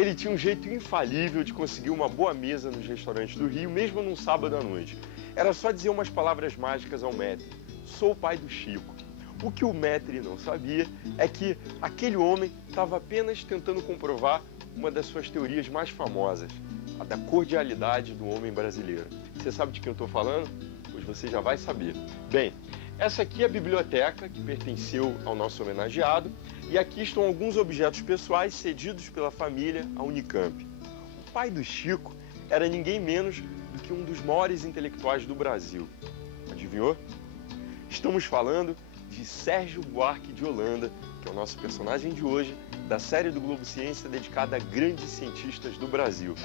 Ele tinha um jeito infalível de conseguir uma boa mesa nos restaurantes do Rio, mesmo num sábado à noite. Era só dizer umas palavras mágicas ao maître: sou o pai do Chico. O que o maître não sabia é que aquele homem estava apenas tentando comprovar uma das suas teorias mais famosas, a da cordialidade do homem brasileiro. Você sabe de quem eu estou falando? Pois você já vai saber. Bem, essa aqui é a biblioteca que pertenceu ao nosso homenageado e aqui estão alguns objetos pessoais cedidos pela família à Unicamp. O pai do Chico era ninguém menos do que um dos maiores intelectuais do Brasil. Adivinhou? Estamos falando de Sérgio Buarque de Holanda, que é o nosso personagem de hoje, da série do Globo Ciência dedicada a grandes cientistas do Brasil.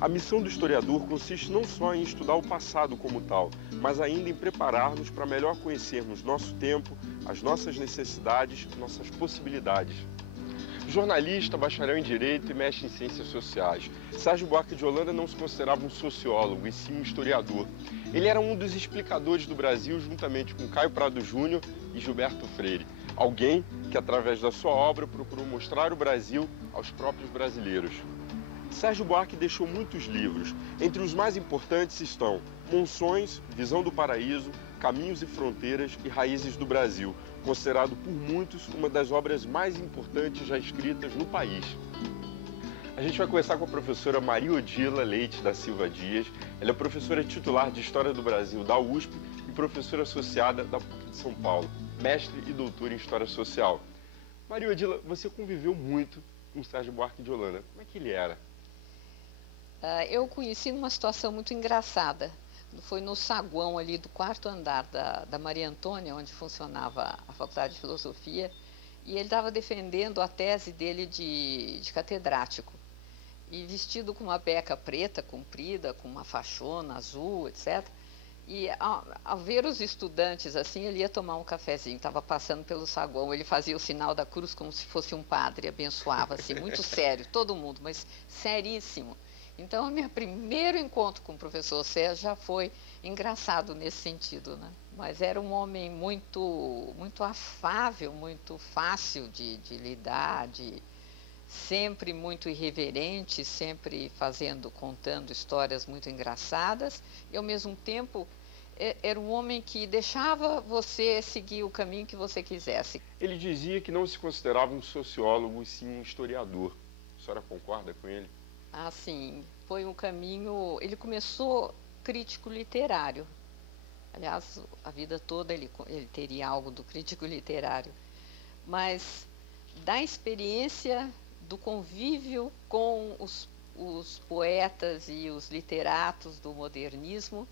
A missão do historiador consiste não só em estudar o passado como tal, mas ainda em preparar-nos para melhor conhecermos nosso tempo, as nossas necessidades, nossas possibilidades. Jornalista, bacharel em Direito e mestre em Ciências Sociais, Sérgio Buarque de Holanda não se considerava um sociólogo, e sim um historiador. Ele era um dos explicadores do Brasil, juntamente com Caio Prado Júnior e Gilberto Freire. Alguém que, através da sua obra, procurou mostrar o Brasil aos próprios brasileiros. Sérgio Buarque deixou muitos livros. Entre os mais importantes estão Monções, Visão do Paraíso, Caminhos e Fronteiras e Raízes do Brasil, considerado por muitos uma das obras mais importantes já escritas no país. A gente vai conversar com a professora Maria Odila Leite da Silva Dias. Ela é professora titular de História do Brasil da USP e professora associada da PUC de São Paulo, mestre e doutora em História Social. Maria Odila, você conviveu muito com Sérgio Buarque de Holanda. Como é que ele era? Eu o conheci numa situação muito engraçada. Foi no saguão ali do quarto andar da Maria Antônia, onde funcionava a Faculdade de Filosofia, e ele estava defendendo a tese dele de catedrático. E vestido com uma beca preta, comprida, com uma fachona azul, etc. E ao ver os estudantes assim, ele ia tomar um cafezinho, estava passando pelo saguão, ele fazia o sinal da cruz como se fosse um padre, abençoava, assim, muito sério, todo mundo, mas seríssimo. Então, o meu primeiro encontro com o professor Sérgio já foi engraçado nesse sentido, né? Mas era um homem muito afável, muito fácil de lidar, sempre muito irreverente, sempre contando histórias muito engraçadas, e ao mesmo tempo era um homem que deixava você seguir o caminho que você quisesse. Ele dizia que não se considerava um sociólogo, e sim um historiador. A senhora concorda com ele? Assim, foi um caminho... Ele começou crítico literário. Aliás, a vida toda ele teria algo do crítico literário. Mas da experiência do convívio com os poetas e os literatos do modernismo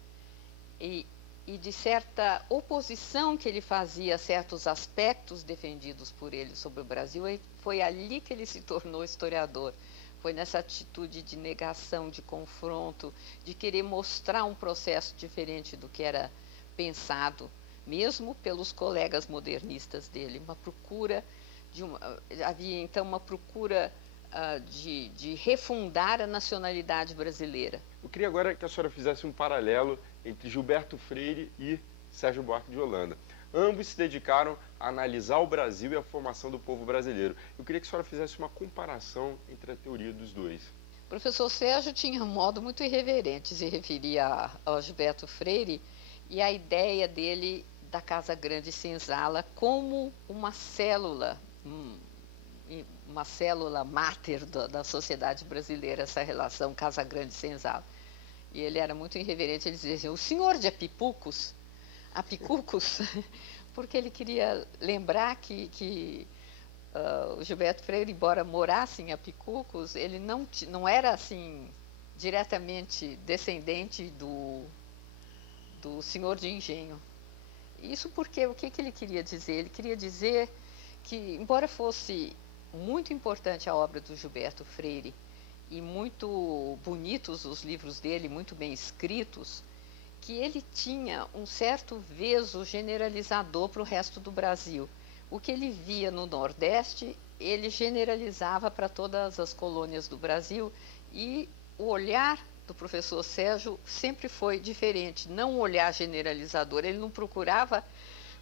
e de certa oposição que ele fazia a certos aspectos defendidos por ele sobre o Brasil, foi ali que ele se tornou historiador. Foi nessa atitude de negação, de confronto, de querer mostrar um processo diferente do que era pensado, mesmo pelos colegas modernistas dele. Havia então uma procura de refundar a nacionalidade brasileira. Eu queria agora que a senhora fizesse um paralelo entre Gilberto Freire e Sérgio Buarque de Holanda. Ambos se dedicaram a analisar o Brasil e a formação do povo brasileiro. Eu queria que a senhora fizesse uma comparação entre a teoria dos dois. O professor Sérgio tinha um modo muito irreverente de se referir ao Gilberto Freire e a ideia dele da Casa Grande Senzala como uma célula máter da sociedade brasileira, essa relação Casa Grande Senzala. E ele era muito irreverente, ele dizia assim, o senhor de Apicucos, porque ele queria lembrar que o Gilberto Freire, embora morasse em Apicucos, ele não era assim diretamente descendente do senhor de engenho. Isso porque o que ele queria dizer? Ele queria dizer que, embora fosse muito importante a obra do Gilberto Freire e muito bonitos os livros dele, muito bem escritos, que ele tinha um certo veso generalizador para o resto do Brasil. O que ele via no Nordeste, ele generalizava para todas as colônias do Brasil e o olhar do professor Sérgio sempre foi diferente, não um olhar generalizador, ele não procurava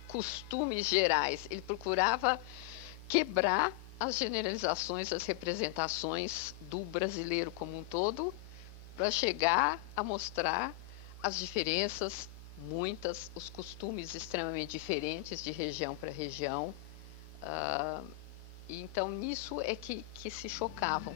costumes gerais, ele procurava quebrar as generalizações, as representações do brasileiro como um todo, para chegar a mostrar as diferenças, muitas, os costumes extremamente diferentes de região para região. Então, nisso é que se chocavam.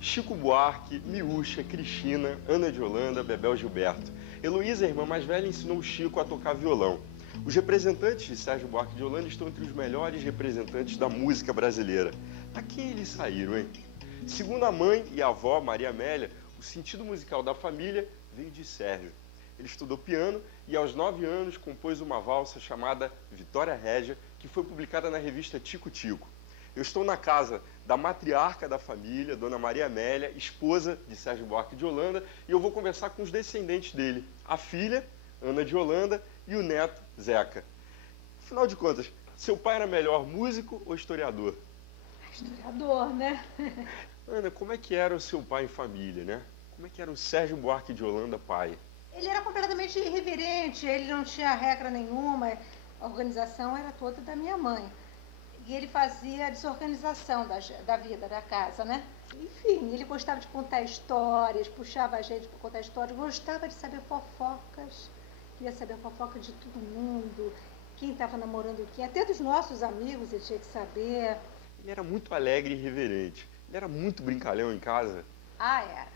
Chico Buarque, Miúcha, Cristina, Ana de Holanda, Bebel Gilberto. Heloísa, a irmã mais velha, ensinou o Chico a tocar violão. Os representantes de Sérgio Buarque de Holanda estão entre os melhores representantes da música brasileira. Daqui eles saíram, hein? Segundo a mãe e a avó, Maria Amélia, o sentido musical da família veio de Sérgio. Ele estudou piano e, aos 9 anos, compôs uma valsa chamada Vitória Régia, que foi publicada na revista Tico Tico. Eu estou na casa da matriarca da família, Dona Maria Amélia, esposa de Sérgio Buarque de Holanda, e eu vou conversar com os descendentes dele, a filha, Ana de Holanda, e o neto, Zeca. Afinal de contas, seu pai era melhor músico ou historiador? Historiador, né? Ana, como é que era o seu pai em família, né? Como é que era o Sérgio Buarque de Holanda pai? Ele era completamente irreverente, ele não tinha regra nenhuma, a organização era toda da minha mãe. E ele fazia a desorganização da vida, da casa, né? Enfim, ele gostava de contar histórias, puxava a gente para contar histórias, gostava de saber fofocas, queria saber fofoca de todo mundo, quem estava namorando quem, até dos nossos amigos ele tinha que saber. Ele era muito alegre e irreverente. Ele era muito brincalhão em casa. Ah,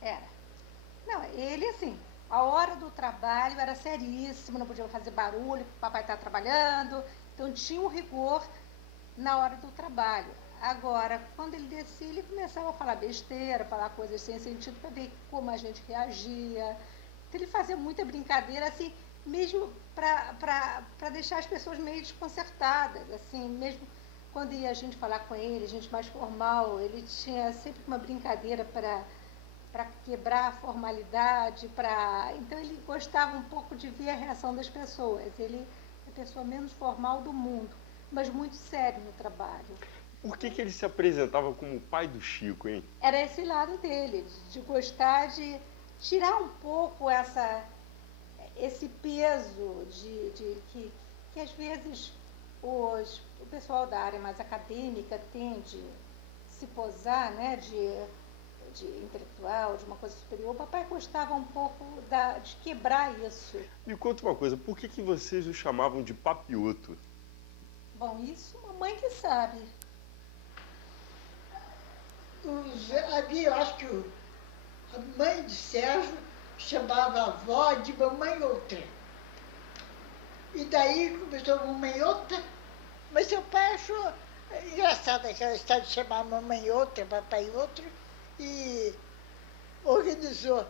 era. Não, ele assim, a hora do trabalho era seríssimo, não podia fazer barulho, o papai estava trabalhando, então tinha um rigor na hora do trabalho. Agora, quando ele descia, ele começava a falar besteira, falar coisas sem sentido para ver como a gente reagia. Então, ele fazia muita brincadeira, assim, mesmo para deixar as pessoas meio desconcertadas, assim, mesmo quando ia a gente falar com ele, gente mais formal, ele tinha sempre uma brincadeira para quebrar a formalidade, então ele gostava um pouco de ver a reação das pessoas. Ele é a pessoa menos formal do mundo, mas muito sério no trabalho. Por que ele se apresentava como o pai do Chico, hein? Era esse lado dele, de gostar de tirar um pouco esse peso que às vezes o pessoal da área mais acadêmica tende a se posar, né, de intelectual, de uma coisa superior. O papai gostava um pouco de quebrar isso. Me conta uma coisa, por que vocês o chamavam de Papioto? Bom, isso a mãe que sabe. Eu acho que a mãe de Sérgio chamava a avó de mamãe outra. E daí começou a mamãe outra, mas seu pai achou engraçada aquela história de chamar mamãe outra, papai outro, e organizou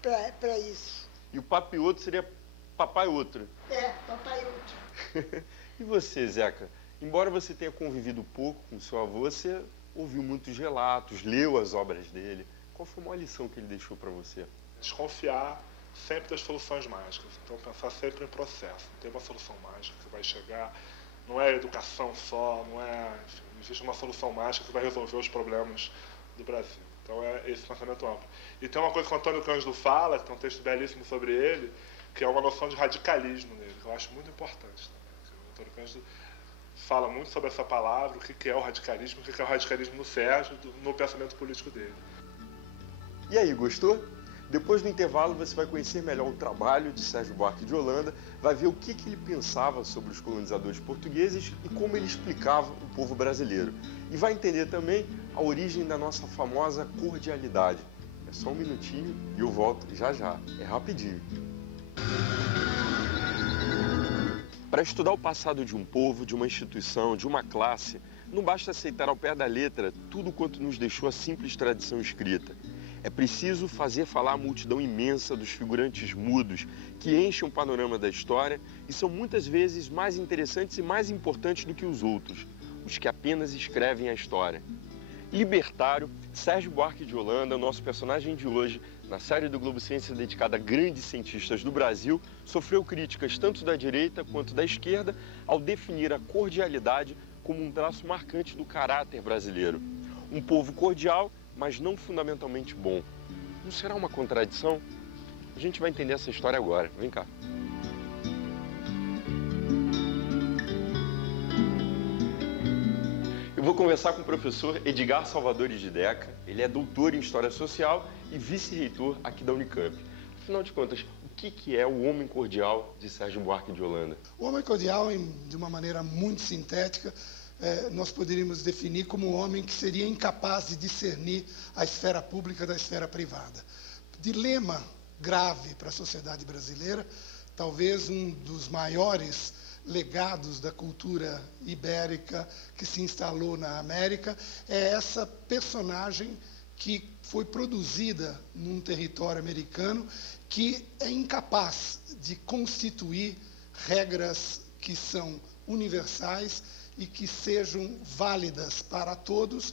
para isso. E o Papioto seria papai outro? É, papai outro. E você, Zeca? Embora você tenha convivido pouco com seu avô, você ouviu muitos relatos, leu as obras dele. Qual foi a maior lição que ele deixou para você? Desconfiar sempre das soluções mágicas. Então, pensar sempre em processo. Não tem uma solução mágica que vai chegar. Não é educação só, não existe uma solução mágica que vai resolver os problemas do Brasil. Então, é esse pensamento amplo. E tem uma coisa que o Antônio Cândido fala, que tem um texto belíssimo sobre ele, que é uma noção de radicalismo nele, que eu acho muito importante também. O Antônio Cândido fala muito sobre essa palavra, o que é o radicalismo no Sérgio, no pensamento político dele. E aí, gostou? Depois do intervalo você vai conhecer melhor o trabalho de Sérgio Buarque de Holanda, vai ver o que ele pensava sobre os colonizadores portugueses e como ele explicava o povo brasileiro. E vai entender também a origem da nossa famosa cordialidade. É só um minutinho e eu volto já já. É rapidinho. Para estudar o passado de um povo, de uma instituição, de uma classe, não basta aceitar ao pé da letra tudo quanto nos deixou a simples tradição escrita. É preciso fazer falar a multidão imensa dos figurantes mudos que enchem o panorama da história e são muitas vezes mais interessantes e mais importantes do que os outros. os que apenas escrevem a história. Libertário, Sérgio Buarque de Holanda, nosso personagem de hoje, na série do Globo Ciência dedicada a grandes cientistas do Brasil, sofreu críticas tanto da direita quanto da esquerda ao definir a cordialidade como um traço marcante do caráter brasileiro. Um povo cordial, mas não fundamentalmente bom. Não será uma contradição? A gente vai entender essa história agora. Vem cá. Eu vou conversar com o professor Edgar Salvador de Deca. Ele é doutor em História Social e vice-reitor aqui da Unicamp. Afinal de contas, o que é o homem cordial de Sérgio Buarque de Holanda? O homem cordial, de uma maneira muito sintética, nós poderíamos definir como um homem que seria incapaz de discernir a esfera pública da esfera privada. Dilema grave para a sociedade brasileira, talvez um dos maiores legados da cultura ibérica que se instalou na América, é essa personagem que foi produzida num território americano que é incapaz de constituir regras que são universais e que sejam válidas para todos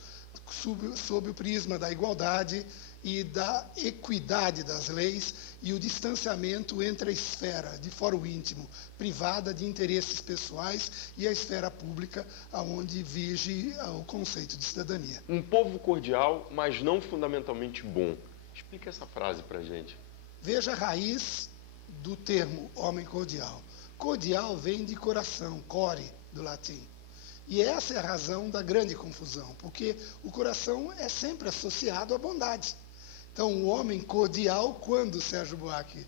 sob o prisma da igualdade e da equidade das leis e o distanciamento entre a esfera de foro íntimo, privada, de interesses pessoais, e a esfera pública, onde vige o conceito de cidadania. Um povo cordial, mas não fundamentalmente bom. Explica essa frase para a gente. Veja a raiz do termo homem cordial. Cordial vem de coração, core, do latim. E essa é a razão da grande confusão, porque o coração é sempre associado à bondade. Então, o homem cordial, quando Sérgio Buarque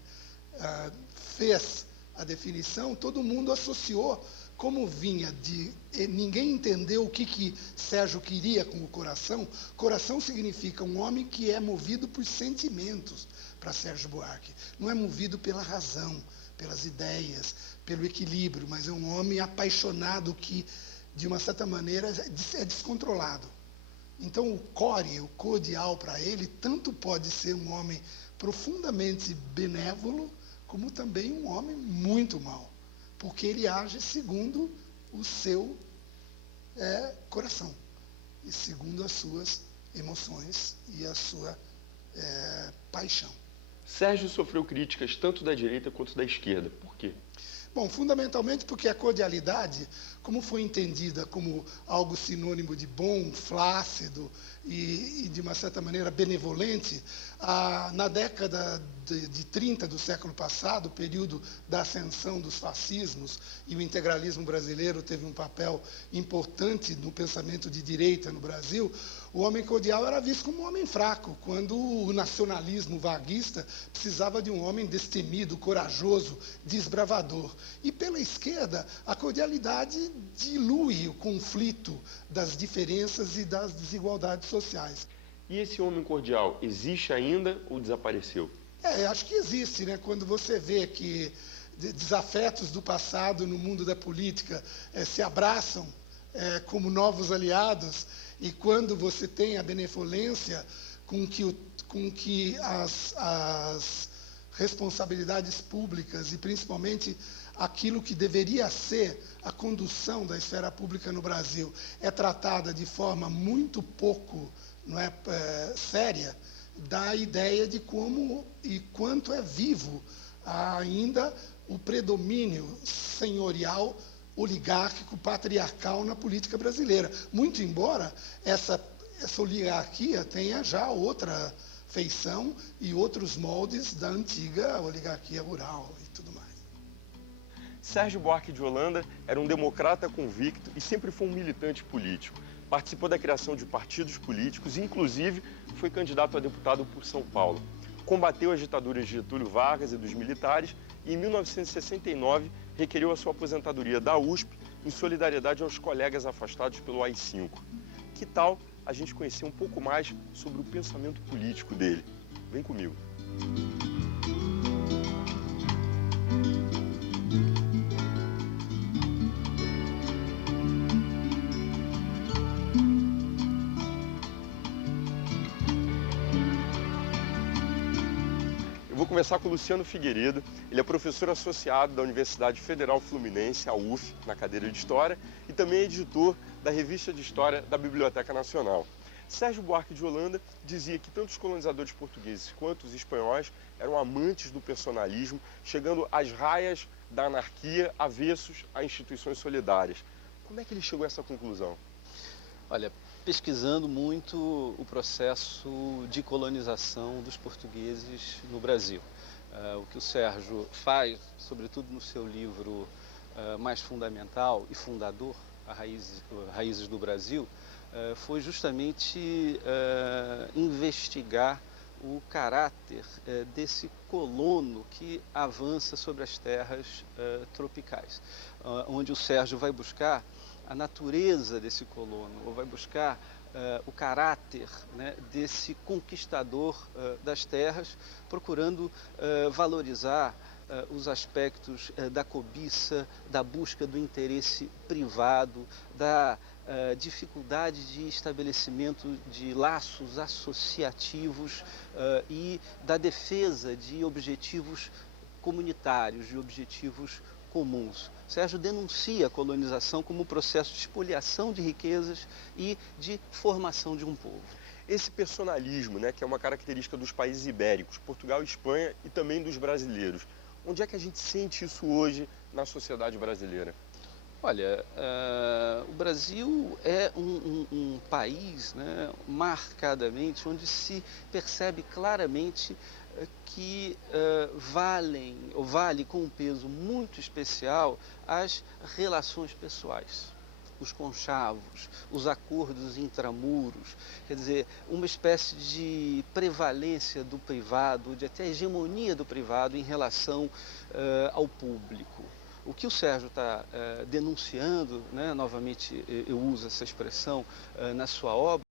fez a definição, todo mundo associou, como vinha de... Ninguém entendeu o que Sérgio queria com o coração. Coração significa um homem que é movido por sentimentos, para Sérgio Buarque. Não é movido pela razão, pelas ideias, pelo equilíbrio, mas é um homem apaixonado que, de uma certa maneira, é descontrolado. Então, o core, o cordial para ele, tanto pode ser um homem profundamente benévolo, como também um homem muito mau, porque ele age segundo o seu coração, e segundo as suas emoções e a sua paixão. Sérgio sofreu críticas tanto da direita quanto da esquerda. Por quê? Bom, fundamentalmente porque a cordialidade, como foi entendida como algo sinônimo de bom, flácido e de uma certa maneira, benevolente, na década de 30 do século passado, o período da ascensão dos fascismos, e o integralismo brasileiro teve um papel importante no pensamento de direita no Brasil, o homem cordial era visto como um homem fraco, quando o nacionalismo vaguista precisava de um homem destemido, corajoso, desbravador. E pela esquerda, a cordialidade dilui o conflito das diferenças e das desigualdades sociais. E esse homem cordial existe ainda ou desapareceu? Acho que existe, né? Quando você vê que desafetos do passado no mundo da política se abraçam como novos aliados, e quando você tem a benevolência com que as responsabilidades públicas e principalmente aquilo que deveria ser a condução da esfera pública no Brasil é tratada de forma muito pouco séria, dá a ideia de como e quanto é vivo ainda o predomínio senhorial, oligárquico, patriarcal na política brasileira. Muito embora essa oligarquia tenha já outra feição e outros moldes da antiga oligarquia rural e tudo mais. Sérgio Buarque de Holanda era um democrata convicto e sempre foi um militante político. Participou da criação de partidos políticos e, inclusive, foi candidato a deputado por São Paulo. Combateu as ditaduras de Getúlio Vargas e dos militares e, em 1969, requeriu a sua aposentadoria da USP em solidariedade aos colegas afastados pelo AI-5. Que tal a gente conhecer um pouco mais sobre o pensamento político dele? Vem comigo. Vou conversar com o Luciano Figueiredo. Ele é professor associado da Universidade Federal Fluminense, a UF, na cadeira de História, e também é editor da Revista de História da Biblioteca Nacional. Sérgio Buarque de Holanda dizia que tanto os colonizadores portugueses quanto os espanhóis eram amantes do personalismo, chegando às raias da anarquia, avessos a instituições solidárias. Como é que ele chegou a essa conclusão? Olha, pesquisando muito o processo de colonização dos portugueses no Brasil. O que o Sérgio faz, sobretudo no seu livro mais fundamental e fundador, Raízes do Brasil, foi justamente investigar o caráter desse colono que avança sobre as terras tropicais, onde o Sérgio vai buscar a natureza desse colono, ou vai buscar o caráter, né, desse conquistador das terras, procurando valorizar os aspectos da cobiça, da busca do interesse privado, da dificuldade de estabelecimento de laços associativos e da defesa de objetivos comunitários, de objetivos comuns. Sérgio denuncia a colonização como um processo de espoliação de riquezas e de formação de um povo. Esse personalismo, né, que é uma característica dos países ibéricos, Portugal e Espanha, e também dos brasileiros. Onde é que a gente sente isso hoje na sociedade brasileira? Olha, o Brasil é um país, né, marcadamente, onde se percebe claramente que vale com um peso muito especial as relações pessoais, os conchavos, os acordos intramuros, quer dizer, uma espécie de prevalência do privado, de até hegemonia do privado em relação ao público. O que o Sérgio está denunciando, né, novamente eu uso essa expressão na sua obra,